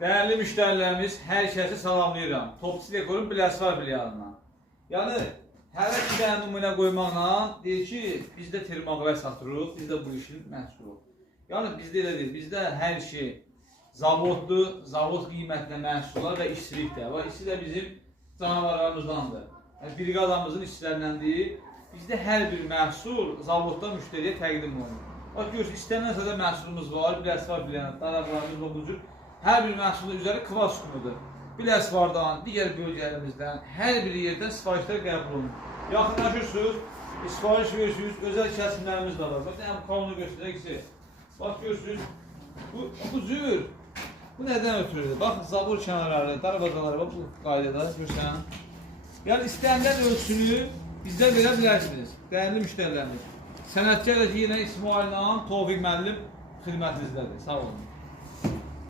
Değerli müşterilerimiz, hər kəsi salamlayıram. Topçu Dekorun Biləsuvar filialına. Yəni, hər iki dənə nümunə qoymaqla deyir ki, bizdə termoqray satırıq, bizdə bu işin məhsulu. Yəni, bizdə elə deyil, bizdə hər şey zavoddur, zavod qiymətlə məhsullar və işçilik də. Və işçi də bizim canavarlarımızdandır. Yəni, briqadamızın işçilərindəndir. Bizdə hər bir məhsul zavodda müştəriyə təqdim olunur. Bax, görürsünüz, istənilən sədə məhsulumuz var, Biləsuvar filialına, daraqlarımız və bu cür. Hər bir məhsulun üzəri kvas üstünüdür. Biləsuvardan, digər bölgələrimizdən, hər bir yerdən sifarişlər qəbul olunur. Yaxınlaşırsınız, sifariş verirsiniz, özəl kəsimlərimiz də var. Bax, bu kalonu göstərək ki, bax, görürsünüz, bu cür, bu nədən ötürüdür? Bax, zabur kənarları, darbazaları, bax, bu qaydada, görsən. Yəni, istənilən ölçünü bizdən verə bilərsiniz, dəyərli müştərilərimiz. Sənətkar yenə İsmail'lə Tofiq müəllim xidmətinizdədir. Sağ olun.